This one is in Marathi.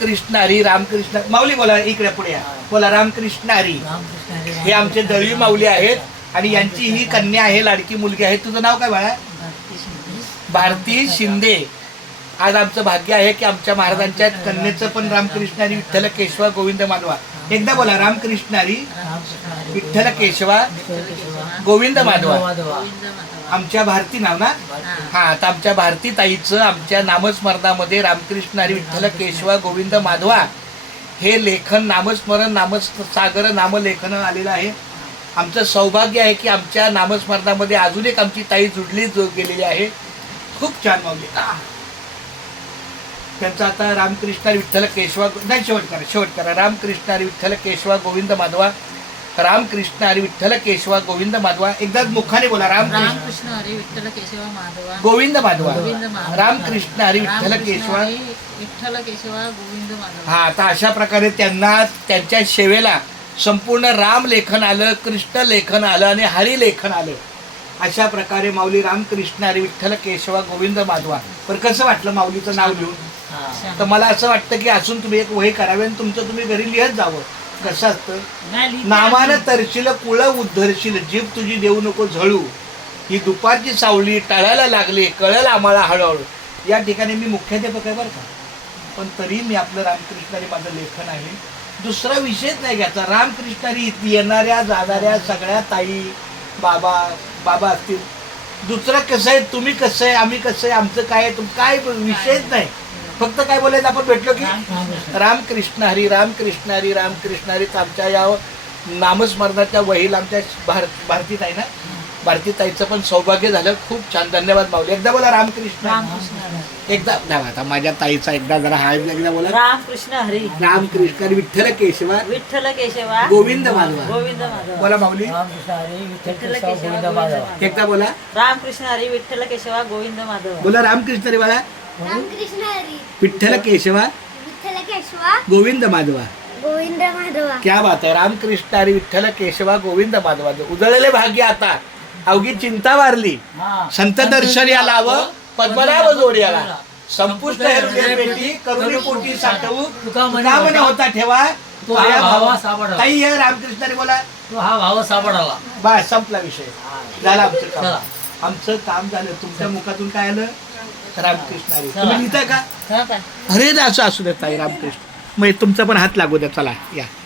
कृष्ण हरी रामकृष्ण माऊली बोला इकडे पुढे या. बोला रामकृष्ण हरी. हे आमचे दळवी माऊली आहेत आणि यांची ही कन्या आहे, लाडकी मुलगी आहे. तुझं नाव काय बाळा? भारती शिंदे. आज आमचं भाग्य आहे की आमच्या महाराजांच्या कन्येचं पण रामकृष्ण हरी विठ्ठल केशवा गोविंद माधवा. एकदा बोला रामकृष्ण हरी विठ्ठल केशवा गोविंद माधवा. आमच्या भारती नाव ना? हा, आता आमच्या भारती ताईचं आमच्या नामस्मरणामध्ये रामकृष्ण हरी विठ्ठल केशवा गोविंद माधवा हे लेखन, नामस्मरण, नामसागर नामलेखन आलेलं आहे. आमचं सौभाग्य आहे की आमच्या नामस्मरणामध्ये अजून एक आमची ताई गेलेली आहे. खूप छान माऊली. त्यांचा आता रामकृष्ण हरी विठ्ठल केशवा नाही, शेवट करा रामकृष्ण हरी विठ्ठल केशवा गोविंद माधवा. रामकृष्ण हरी विठ्ठल केशवा गोविंद माधवा. एकदा मुखाने बोला रामकृष्ण हरी विठ्ठल केशवा माधवा गोविंद माधवा. रामकृष्ण हरी विठ्ठल केशवा विठ्ठल केशवा गोविंद माधवा. हा, आता अशा प्रकारे त्यांना त्यांच्या सेवेला संपूर्ण राम लेखन आलं, कृष्ण लेखन आलं आणि हरी लेखन आलं. अशा प्रकारे माऊली रामकृष्ण हरी विठ्ठल केशवा गोविंद माधवा. पण कसं वाटलं माऊलीचं नाव लिहून? तर मला असं वाटतं की असून तुम्ही एक वही करावे आणि तुमचं तुम्ही घरी लिहत जावं. कसं असतं, नामानं तरशील कुळ उद्धरशील, जीभ तुझी देऊ नको झळू, ही दुपारची सावली टळायला लागली, कळल आम्हाला हळूहळू. या ठिकाणी मी मुख्याध्यापक आहे बरं का, पण तरी मी आपलं रामकृष्ण हरी माझं लेखन आहे. दुसरा विषयच नाही घ्यायचा. रामकृष्ण हरी येणाऱ्या जाणाऱ्या सगळ्या ताई बाबा असतील. दुसरं कसं आहे, तुम्ही कसं आहे, आम्ही कसं आहे, आमचं काय आहे, काय विषयच नाही. फक्त काय बोलायचं, आपण भेटलो की रामकृष्ण हरी रामकृष्ण हरी रामकृष्ण हरी. आमच्या या नामस्मरणाच्या वहीला आमच्या भारतीत आहे ना, भारतीताईचं पण सौभाग्य झालं. खूप छान. धन्यवाद माऊली. एकदा बोला रामकृष्ण. एकदा आता माझ्या ताईचा एकदा जरा हा एकदा बोला रामकृष्ण हरी रामकृष्ण हरी विठ्ठल केशवा विठ्ठल केशवा गोविंद माधवा. गोविंद माधवा. बोला माऊली एकदा बोला रामकृष्ण हरी विठ्ठल केशवा गोविंद माधवा. बोला रामकृष्ण हरी. बोला रामकृष्ण हरी विठ्ठल केशवा विठ्ठल केशवा गोविंद माधवा. गोविंद माधवा. क्या बात आहे. रामकृष्ण हरी विठ्ठल केशवा गोविंद माधवा. उजळलेले भाग्य आता अवघी चिंता वारली, संत दर्शन या लाव पद्मनाभ जोडी आला, संपुष्ट हृदय पेटी करुणी पोटी साठवू, तुका म्हणे होता ठेवा तो हा भावा सापडला. ताई हे रामकृष्ण हरी बोला. तो हा भावा सापडाला. बस संपला विषय. झालं आमचं काम. आमचं काम झालं. तुमच्या मुखातून काय आलं? रामकृष्ण हरी. तुम्ही लिहिताय का? अरे असं असू दे ताई. रामकृष्ण. मग तुमचा पण हात लागू द्या. चला या.